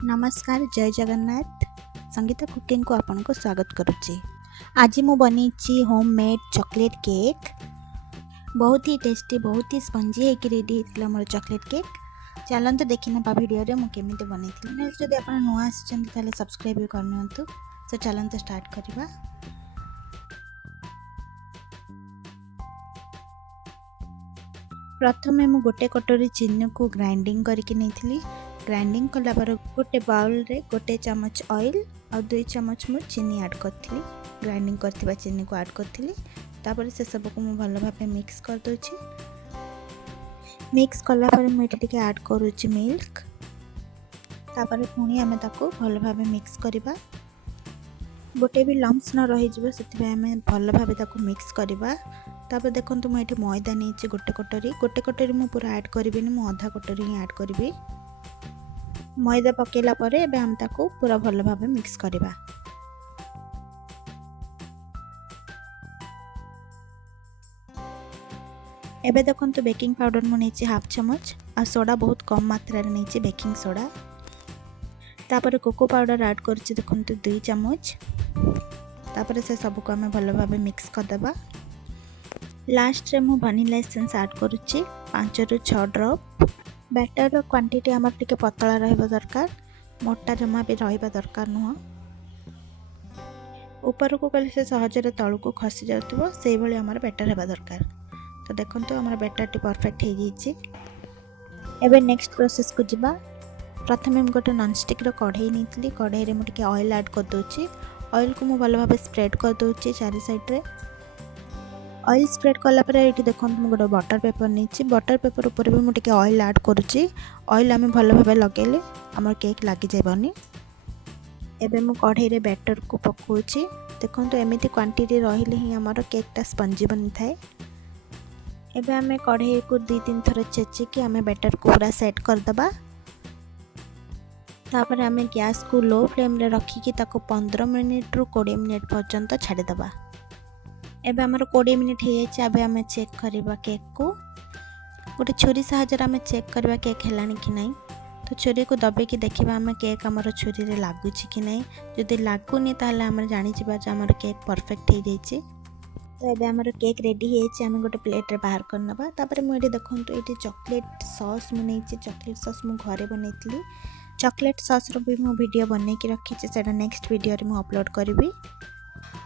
नमस्कार जय जगन्नाथ संगीता कुकिंग को आपन को स्वागत करुच्ची। आज मु बनईची होममेड चॉकलेट केक। बहुत ही टेस्टी बहुत ही स्पंजी होकर रेडी होता मोर चॉकलेट केक। चलते देखी ना वीडियो रे मु केमिति बनईथि। नेक्स्ट जदि आपन नुआ आछिचंती ताले सब्सक्राइब भी करनियंतु। तो चलते स्टार्ट करबा। प्रथमे मु गोटे कटोरी चीनी को ग्राइंडिंग करके नैथिली। ग्राइंडिंग कला पर गोटे बाउल रे गोटे चमच ऑयल और 2 चमच मु चीनी ऐड करथिली। ग्राइंडिंग करथिबा चीनी को ऐड करथिली। तापर से सब को मु भलो भाबे मिक्स कर दोछि। मिक्स कला पर मु एठी ऐड करूछि मिल्क। तापर पुणी हमें ताको भलो भाबे मिक्स करबा। गोटे भी लम्स न रही जिवो सेति हमें भलो भाबे ताको मिक्स करबा। तापर देखंतु मु एठी मैदा नेछि गोटे कटोरी मु पूरा ऐड करबिनी, मु आधा कटोरी ही ऐड करबी। मैदा पकेला परे एबे हम ताको पूरा भलो भाबे मिक्स करबा। एबे देखंतु बेकिंग पाउडर मु नेछि हाफ चमच आ सोडा बहुत कम मात्रा रे नेछि बेकिंग सोडा। तापर कोको पाउडर ऐड करछि देखंतु 2 चमच। तापर से सब को हमें भलो भाबे मिक्स कर देबा। लास्ट रे मु वैनिला एसेंस ऐड करूछि 5 रु 6 ड्रॉप। बैटर रो क्वांटिटी हमर टिके पतला रहबा दरकार, मोटा जमा भी रहबा दरकार नुह। ऊपर को कले से सहज रे तळ को खसी जाउतबो सेही भली हमर बैटर हेबा दरकार। तो देखंतु हमर बैटर टी परफेक्ट हे गईछि। एबे नेक्स्ट प्रोसेस को जिबा। प्रथमे हम गोटे नॉन स्टिक रो कढ़ाई नीतली। कढ़ाई रे मु टिके ऑयल ऐड कर दोछि। ऑयल को मु भलो भाबे स्प्रेड कर दोछि चारि साइड रे। ऑयल स्प्रेड कला पर ये देखो मुझे गोटे बटर पेपर नहीं। बटर पेपर ऊपर भी मुझे ऑयल ऐड करुच्ची। ऑयल आम भल भाव लगेले आम केक लगी जाबनी। एबे मु कढ़ाई रे बैटर को पकाउची। देखो एमिति क्वांटिटी रहिले ही हमर केकटा स्पंजी बनी थाए। एबे आम कढ़ाई को 2-3 थर चेचिकी आम बैटर को पूरा सेट कर दबा। तापर आम गैस को लो फ्लेम रे रखिकी ताको 15 मिनिट रु 20 मिनिट पर्यंत छाड़ी दबा। एबे हमर 20 मिनिट हे जाय। एबे हमें चेक करबा केक को गोटे छुरी सहायता हमें चेक करबा केक हेलानी कि नहीं। तो छुरी को दबे कि देखिबा हमें केक हमर छुरी रे लागु छि कि नहीं। जदि लागुनी ताले हमर जानि जिबा जे हमर केक परफेक्ट हे जाय छि। तो एबे हमर केक रेडी हे छि। हम गोटे प्लेट रे बाहर करनबा। तापर मु एठी देखंतु एठी चॉकलेट सॉस मु नै छि। चॉकलेट सॉस मु घरे बनैतली। चॉकलेट सॉस रो भी मु वीडियो बनै कि रखि छि। सेटा नेक्स्ट वीडियो रे मु अपलोड करबी।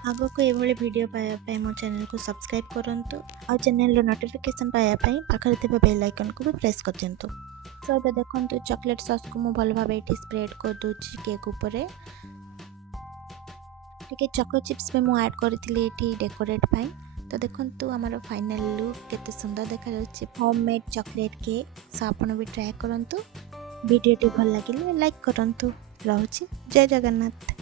आगो को ये वीडियो पाया पाए मो चैनल को सब्सक्राइब करंतु और चैनल रो नोटिफिकेशन पाया पाए पाखरे थिबा बेल आइकन को भी प्रेस कर दियंतु। तो अब देखंतु चॉकलेट सॉस को मु भल भाबे एठी स्प्रेड कर दोछि केक ऊपर। टिके चॉको चिप्स पे मु ऐड करथिली एठी डेकोरेट पाए। तो देखंतु हमर फाइनल लुक केते सुंदर देखा जाछि होममेड चॉकलेट केक। सो आपण भी ट्राई करंतु। वीडियो टी भल लागिले लाइक करंतु। रहउछि जय जगन्नाथ।